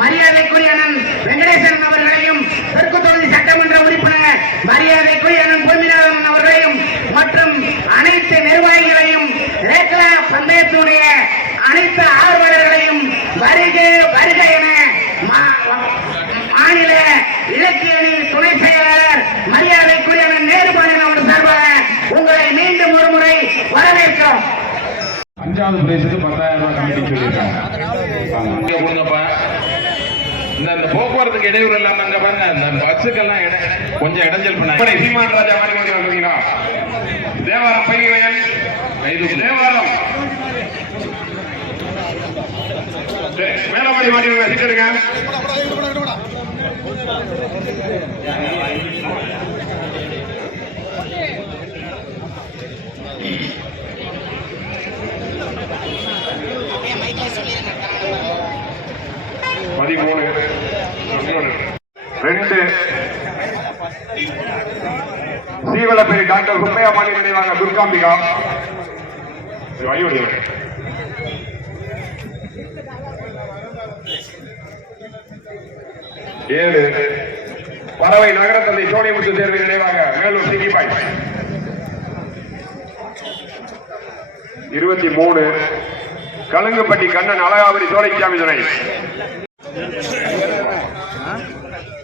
மரியாதைக்குரிய அண்ணன் வெங்கடேசன் அவர்களையும் தெற்கு தொகுதி சட்டமன்ற உறுப்பினர் மரியாதைக்குரிய அண்ணன் பொன்மிநாதன் அவர்களையும் மற்றும் அனைத்து நிர்வாகிகளையும் ரேக்லா பந்தயத்துடைய அனைத்து ஆர்வலர்களையும் வருக வருக என மா- மாநில இலக்கிய அஞ்சாவது பிரைஸுக்கு பத்தாயிரம் ரூபாய் கமிட்டி சொல்லியிருக்காங்க. இங்கே கொடுங்கப்பா இந்த இந்த போக்குவரத்துக்கு இடையூறு இல்லாம அங்க பாருங்க இந்த பஸ்ஸுக்கெல்லாம் இட கொஞ்சம் இடைஞ்சல் பண்ண சீமான் ராஜா மாதிரி மாதிரி வந்தீங்களா தேவாரம் பையன் தேவாரம். சரி, மேலமாடி மாட்டி வச்சுட்டுருங்க பதிமூணு சீவலப்பேரி டாக்டர் சுப்பையா மாணி நினைவாங்க துர்காம்பிகா. ஐயோடி ஏழு. பறவை நகர தந்தை சோழிமுத்து தேர்வு நினைவாக மேலூர் சிட்டி பாய். இருபத்தி மூணு. கலுங்குப்பட்டி கண்ணன் அழகாபுரி சோலைச்சாமி துணை.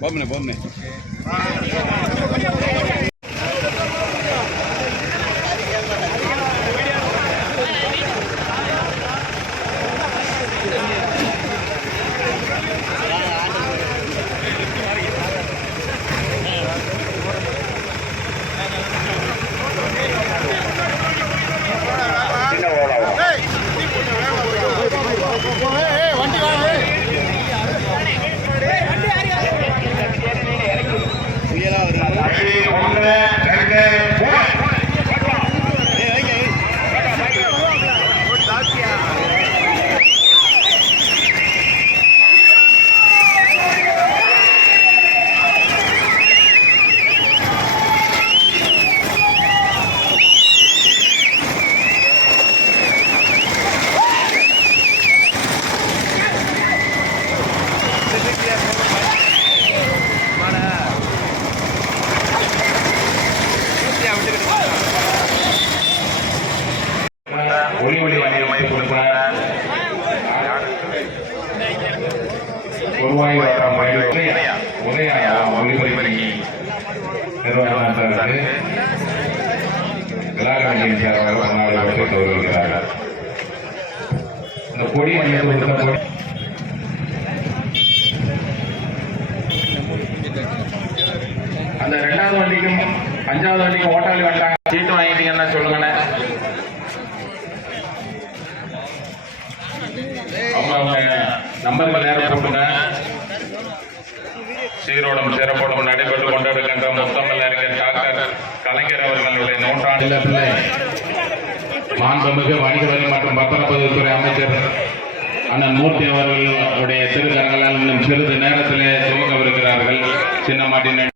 போம்னே போம்னே. ஒளி ஒளி வண்டியை கொடுக்கிறார் உருவாகி வர மயில் உதயா உதயா ஒளிபரி நிர்வாகத்திற்கு விழாக்கணியின் சேர்வர் வருகிறார்கள் இந்த கொடி அணியை அந்த ரெண்டாவது வண்டிக்கும் அஞ்சாவது வண்டிக்கு ஓட்டாளி வந்தாங்க சீட்டு வாங்கிட்டீங்கன்னா சொல்லுங்கண்ணே அவங்க அவங்க நம்பர் நேரம் போட்டுங்க. சீரோடும் சிறப்போடும் நடைபெற்று கொண்டாடுகின்ற முத்தமிழ் அறிஞர் டாக்டர் கலைஞர் அவர்களுடைய நூற்றாண்டு. பிள்ளை. மாண்புமிகு வணிகவரி மற்றும் பத்திரப்பதிவுத்துறை அமைச்சர் அண்ணன் மூர்த்தி அவர்களுடைய திருக்கரங்களால் இன்னும் சிறிது நேரத்திலே துவங்கவிருக்கிறார்கள். சின்னமாட்டின்